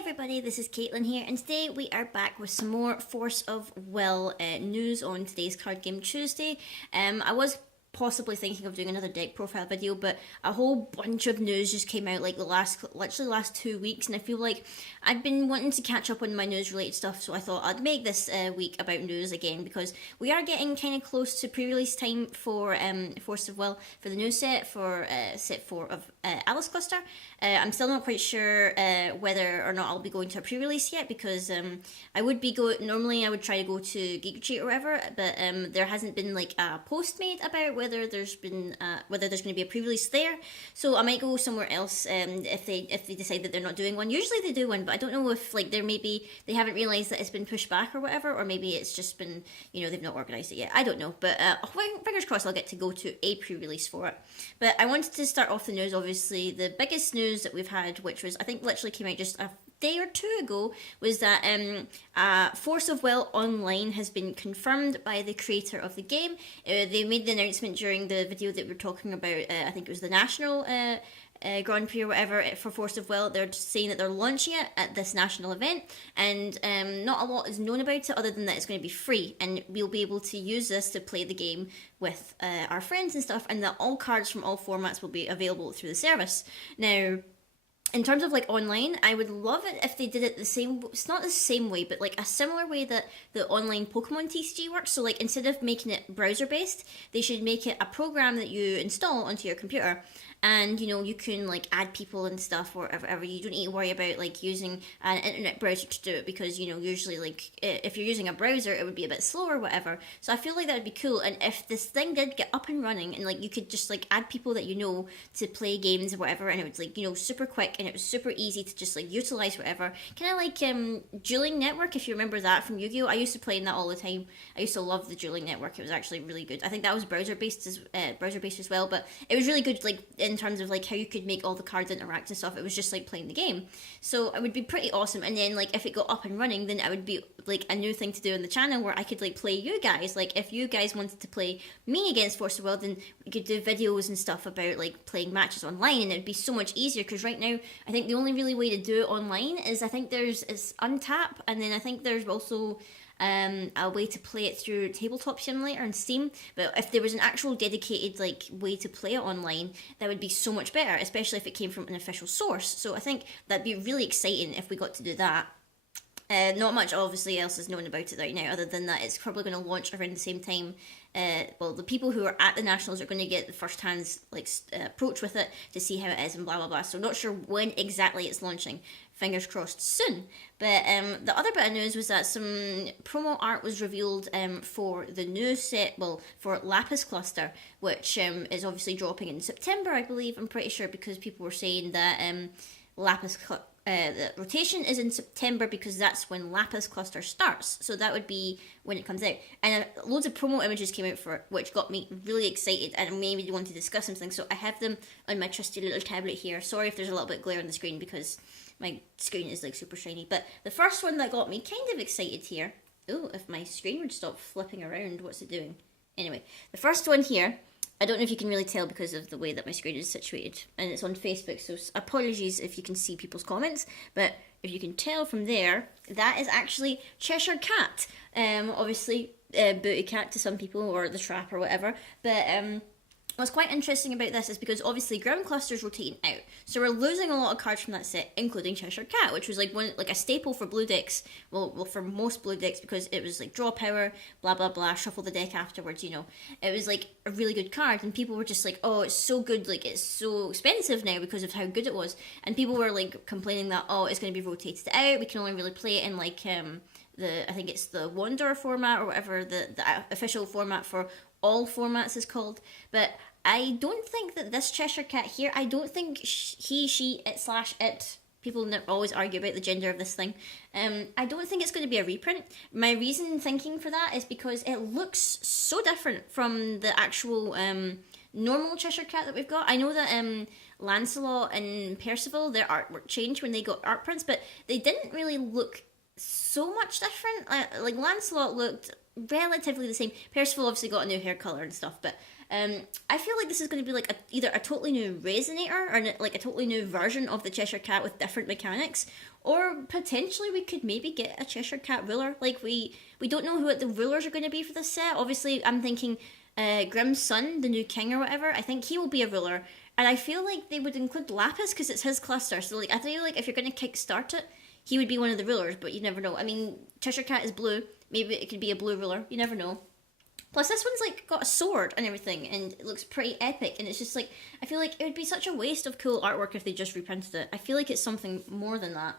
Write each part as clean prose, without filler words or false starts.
Everybody, this is Caitlin here, and today we are back with some more Force of Will news on today's Card Game Tuesday. I was possibly thinking of doing another deck profile video, but a whole bunch of news just came out like literally the last 2 weeks, and I feel like I've been wanting to catch up on my news related stuff, so I thought I'd make this week about news again, because we are getting kind of close to pre-release time for Force of Will for the new set, for set 4 of Alice Cluster. I'm still not quite sure whether or not I'll be going to a pre-release yet, because I would be normally I would try to go to Geek Retreat or whatever, but there hasn't been like a post made about whether there's going to be a pre-release there. So I might go somewhere else if they decide that they're not doing one. Usually they do one, but I don't know if like they haven't realized that it's been pushed back or whatever, or maybe it's just been, they've not organized it yet. I don't know, but fingers crossed I'll get to go to a pre-release for it. But I wanted to start off the news. Obviously the biggest news that we've had, which was I think literally came out just a day or two ago, was that Force of Will Online has been confirmed by the creator of the game. They made the announcement during the video that we were talking about, I think it was the national Grand Prix or whatever for Force of Will. They're just saying that they're launching it at this national event, and not a lot is known about it other than that it's going to be free, and we'll be able to use this to play the game with our friends and stuff, and that all cards from all formats will be available through the service. Now, in terms of like online, I would love it if they did it the same. It's not the same way, but like a similar way that the online Pokemon TCG works. So like instead of making it browser based, they should make it a program that you install onto your computer. And you can like add people and stuff or whatever. You don't need to worry about like using an internet browser to do it, because usually like if you're using a browser it would be a bit slower or whatever. So I feel like that would be cool. And if this thing did get up and running and like you could just like add people that to play games or whatever, and it was like super quick and it was super easy to just like utilize whatever. Kind of like Dueling Network, if you remember that from Yu-Gi-Oh. I used to play in that all the time. I used to love the Dueling Network. It was actually really good. I think that was browser based as well, but it was really good like in terms of like how you could make all the cards interact and stuff. It was just like playing the game, so it would be pretty awesome. And then like if it got up and running, then it would be like a new thing to do on the channel where I could like play you guys. Like if you guys wanted to play me against Force of Will, then we could do videos and stuff about like playing matches online, and it would be so much easier, because right now I think the only really way to do it online is is Untap, and then I think there's also a way to play it through Tabletop Simulator and Steam. But if there was an actual dedicated like way to play it online, that would be so much better, especially if it came from an official source. So I think that'd be really exciting if we got to do that. Not much obviously else is known about it right now, other than that it's probably going to launch around the same time. The people who are at the nationals are going to get the first hands like approach with it to see how it is and blah blah blah. So I'm not sure when exactly it's launching. Fingers crossed soon. But the other bit of news was that some promo art was revealed for the new set, for Lapis Cluster, which is obviously dropping in September, I believe. I'm pretty sure, because people were saying that the rotation is in September because that's when Lapis Cluster starts. So that would be when it comes out. And loads of promo images came out for it, which got me really excited and made me want to discuss something. So I have them on my trusty little tablet here. Sorry if there's a little bit of glare on the screen, because my screen is like super shiny. But the first one that got me kind of excited here... Oh, if my screen would stop flipping around, what's it doing? Anyway, the first one here, I don't know if you can really tell because of the way that my screen is situated, and it's on Facebook, so apologies if you can see people's comments, but if you can tell from there, that is actually Cheshire Cat. Obviously, Booty Cat to some people, or the Trap or whatever, but what's quite interesting about this is because obviously Ground Cluster's rotating out, so we're losing a lot of cards from that set, including Cheshire Cat, which was like a staple for blue decks. Well, for most blue decks, because it was like draw power, blah blah blah, shuffle the deck afterwards. It was like a really good card, and people were just like, oh, it's so good, like it's so expensive now because of how good it was, and people were like complaining that, oh, it's going to be rotated out. We can only really play it in like I think it's the Wanderer format or whatever the official format for all formats is called. But I don't think that this Cheshire Cat here, I don't think he, she, it slash it, people always argue about the gender of this thing, I don't think it's going to be a reprint. My reason thinking for that is because it looks so different from the actual normal Cheshire Cat that we've got. I know that Lancelot and Percival, their artwork changed when they got art prints, but they didn't really look so much different. Like Lancelot looked relatively the same. Percival obviously got a new hair colour and stuff, but I feel like this is going to be like either a totally new Resonator or like a totally new version of the Cheshire Cat with different mechanics, or potentially we could maybe get a Cheshire Cat ruler. Like we don't know who the rulers are going to be for this set. Obviously, I'm thinking Grimm's son, the new king or whatever. I think he will be a ruler, and I feel like they would include Lapis because it's his cluster. So like I feel like if you're going to kickstart it, he would be one of the rulers, but you never know. I mean, Cheshire Cat is blue. Maybe it could be a blue ruler. You never know. Plus, this one's like got a sword and everything, and it looks pretty epic. And it's just like I feel like it would be such a waste of cool artwork if they just reprinted it. I feel like it's something more than that.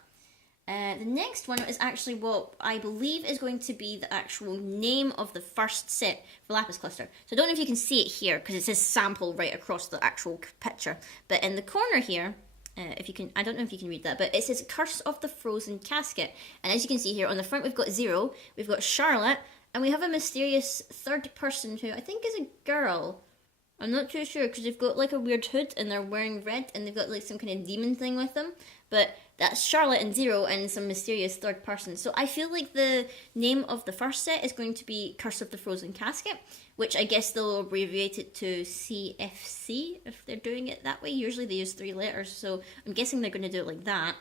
The next one is actually what I believe is going to be the actual name of the first set for Lapis Cluster. So I don't know if you can see it here because it says sample right across the actual picture, but in the corner here. If you can, I don't know if you can read that, but it says Curse of the Frozen Casket. And as you can see here, on the front we've got Zero, we've got Charlotte, and we have a mysterious third person who I think is a girl. I'm not too sure because they've got like a weird hood and they're wearing red and they've got like some kind of demon thing with them. But that's Charlotte and Zero and some mysterious third person. So I feel like the name of the first set is going to be Curse of the Frozen Casket, which I guess they'll abbreviate it to CFC if they're doing it that way. Usually they use 3 letters, so I'm guessing they're going to do it like that.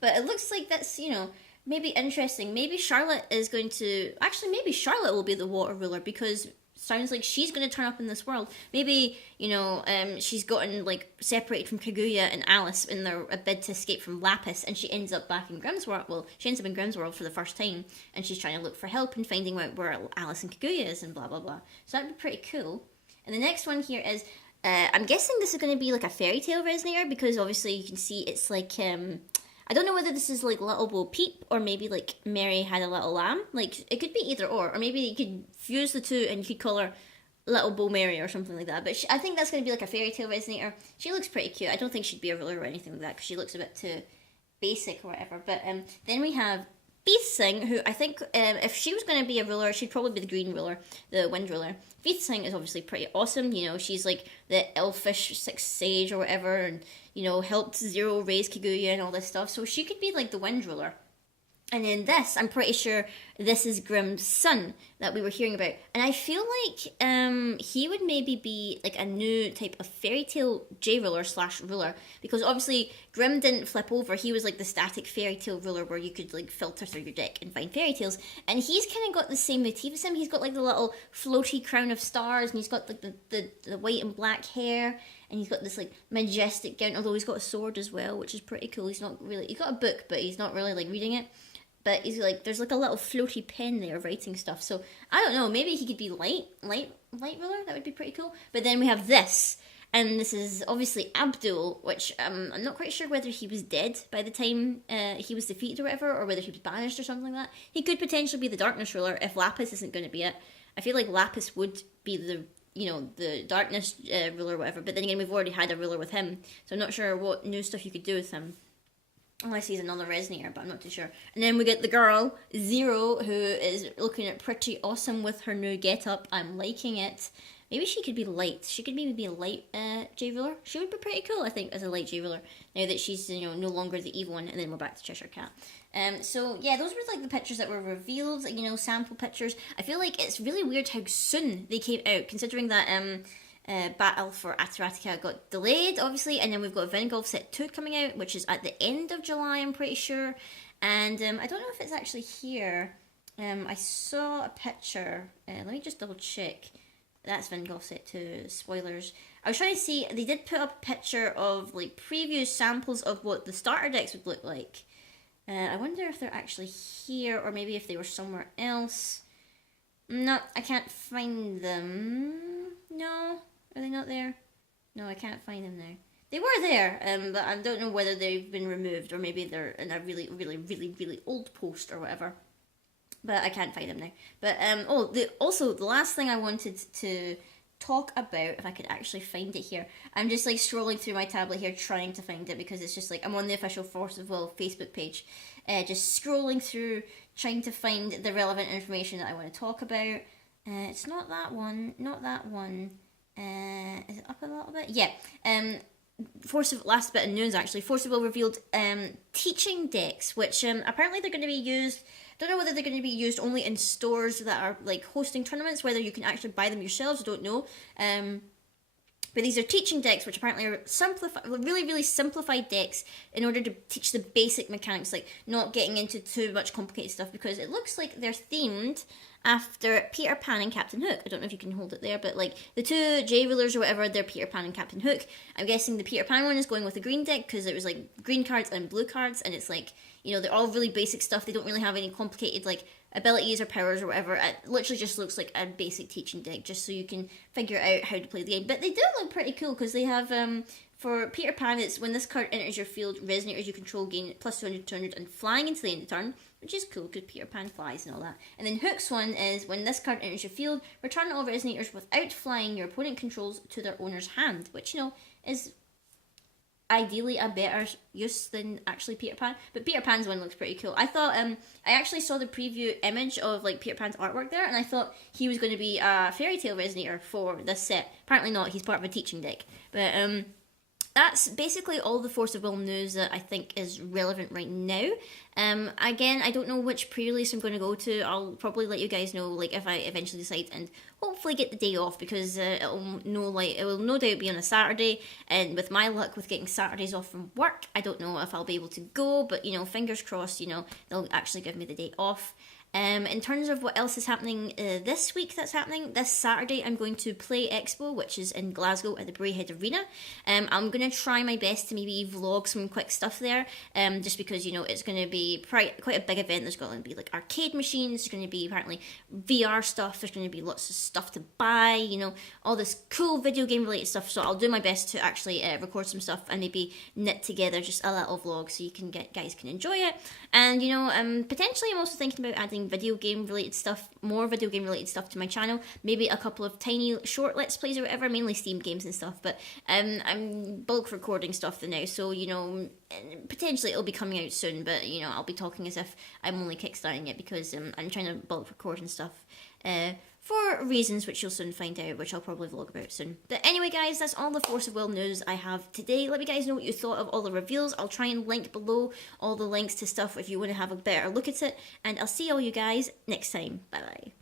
But it looks like that's, you know, maybe interesting. Maybe Charlotte is going to... Actually, maybe Charlotte will be the water ruler because... sounds like she's going to turn up in this world. Maybe, you know, she's gotten, like, separated from Kaguya and Alice in their a bid to escape from Lapis, and she ends up back in Grimm's world. Well, she ends up in Grimm's world for the first time, and she's trying to look for help and finding out where Alice and Kaguya is and blah, blah, blah. So that'd be pretty cool. And the next one here is, I'm guessing this is going to be, like, a fairy tale resonator, because obviously you can see it's, like, I don't know whether this is like Little Bo Peep or maybe like Mary Had a Little Lamb. Like it could be either or maybe you could fuse the two and you could call her Little Bo Mary or something like that. But I think that's going to be like a fairy tale resonator. She looks pretty cute. I don't think she'd be a ruler or anything like that because she looks a bit too basic or whatever. But then we have Feith Sing, who I think if she was going to be a ruler, she'd probably be the green ruler, the wind ruler. Feith Sing is obviously pretty awesome. You know, she's like the elfish sixth sage or whatever, and you know, helped Zero raise Kaguya and all this stuff. So she could be like the wind ruler. And in this, I'm pretty sure this is Grimm's son that we were hearing about. And I feel like he would maybe be like a new type of fairy tale J-ruler / ruler. Because obviously Grimm didn't flip over. He was like the static fairy tale ruler where you could like filter through your deck and find fairy tales. And he's kind of got the same motif as him. He's got like the little floaty crown of stars. And he's got like the white and black hair. And he's got this like majestic gown. Although he's got a sword as well, which is pretty cool. He's got a book, but he's not really like reading it. But he's like, there's like a little floaty pen there writing stuff. So I don't know. Maybe he could be light ruler. That would be pretty cool. But then we have this, and this is obviously Abdul, which I'm not quite sure whether he was dead by the time he was defeated or whatever, or whether he was banished or something like that. He could potentially be the darkness ruler if Lapis isn't going to be it. I feel like Lapis would be the darkness ruler or whatever. But then again, we've already had a ruler with him, so I'm not sure what new stuff you could do with him. Unless he's another resonator, but I'm not too sure. And then we get the girl, Zero, who is looking at pretty awesome with her new getup. I'm liking it. Maybe she could be light. She could maybe be a light J-ruler. She would be pretty cool, I think, as a light J-ruler. Now that she's, no longer the evil one. And then we're back to Cheshire Cat. So, yeah, those were, like, the pictures that were revealed. Sample pictures. I feel like it's really weird how soon they came out, considering that... Battle for Ataratica got delayed, obviously, and then we've got Vingolf Set 2 coming out, which is at the end of July, I'm pretty sure, and I don't know if it's actually here. I saw a picture, let me just double check. That's Vingolf Set 2, spoilers. I was trying to see, they did put up a picture of, like, previous samples of what the starter decks would look like. I wonder if they're actually here, or maybe if they were somewhere else. No, I can't find them. No. Are they not there? No, I can't find them now. They were there, but I don't know whether they've been removed or maybe they're in a really, really, really, really old post or whatever. But I can't find them now. But, also, the last thing I wanted to talk about, if I could actually find it here. I'm just, like, scrolling through my tablet here trying to find it because it's just, like, I'm on the official Force of Will Facebook page. Just scrolling through, trying to find the relevant information that I want to talk about. It's not that one. Is it up a little bit? Yeah. last bit of news actually. Force of Will revealed teaching decks, which apparently they're going to be used. Don't know whether they're going to be used only in stores that are like hosting tournaments, whether you can actually buy them yourselves. I don't know. But these are teaching decks, which apparently are really, really simplified decks in order to teach the basic mechanics, like not getting into too much complicated stuff, because it looks like they're themed after Peter Pan and Captain Hook. I don't know if you can hold it there, but like the two J rulers or whatever, they're Peter Pan and Captain Hook. I'm guessing the Peter Pan one is going with the green deck because it was like green cards and blue cards, and it's like, you know, they're all really basic stuff. They don't really have any complicated like abilities or powers or whatever. It literally just looks like a basic teaching deck, just so you can figure out how to play the game. But they do look pretty cool because they have for Peter Pan, it's when this card enters your field, resonators you control gain plus 200, 200, and flying into the end of the turn, which is cool because Peter Pan flies and all that. And then Hook's one is when this card enters your field, return all resonators without flying your opponent controls to their owner's hand, which, you know, is ideally a better use than actually Peter Pan. But Peter Pan's one looks pretty cool. I thought, I actually saw the preview image of like Peter Pan's artwork there, and I thought he was going to be a fairy tale resonator for this set. Apparently not, he's part of a teaching deck. But that's basically all the Force of Will news that I think is relevant right now. Again, I don't know which pre-release I'm going to go to. I'll probably let you guys know, like, if I eventually decide, and hopefully get the day off, because it will no doubt be on a Saturday, and with my luck with getting Saturdays off from work, I don't know if I'll be able to go, but, you know, fingers crossed, you know, they'll actually give me the day off. In terms of what else is happening this week this Saturday, I'm going to Play Expo, which is in Glasgow at the Braehead Arena. I'm going to try my best to maybe vlog some quick stuff there, just because, you know, it's going to be quite a big event. There's going to be like arcade machines, there's going to be apparently VR stuff, there's going to be lots of stuff to buy, you know, all this cool video game related stuff. So I'll do my best to actually record some stuff and maybe knit together just a little vlog so you can guys can enjoy it. And, you know, potentially I'm also thinking about adding more video game related stuff to my channel. Maybe a couple of tiny short let's plays or whatever, mainly Steam games and stuff. But I'm bulk recording stuff for now, so, you know, potentially it'll be coming out soon. But, you know, I'll be talking as if I'm only kickstarting it, because I'm trying to bulk record and stuff. For reasons which you'll soon find out, which I'll probably vlog about soon. But anyway, guys, that's all the Force of Will news I have today. Let me guys know what you thought of all the reveals. I'll try and link below all the links to stuff if you want to have a better look at it. And I'll see all you guys next time. Bye bye.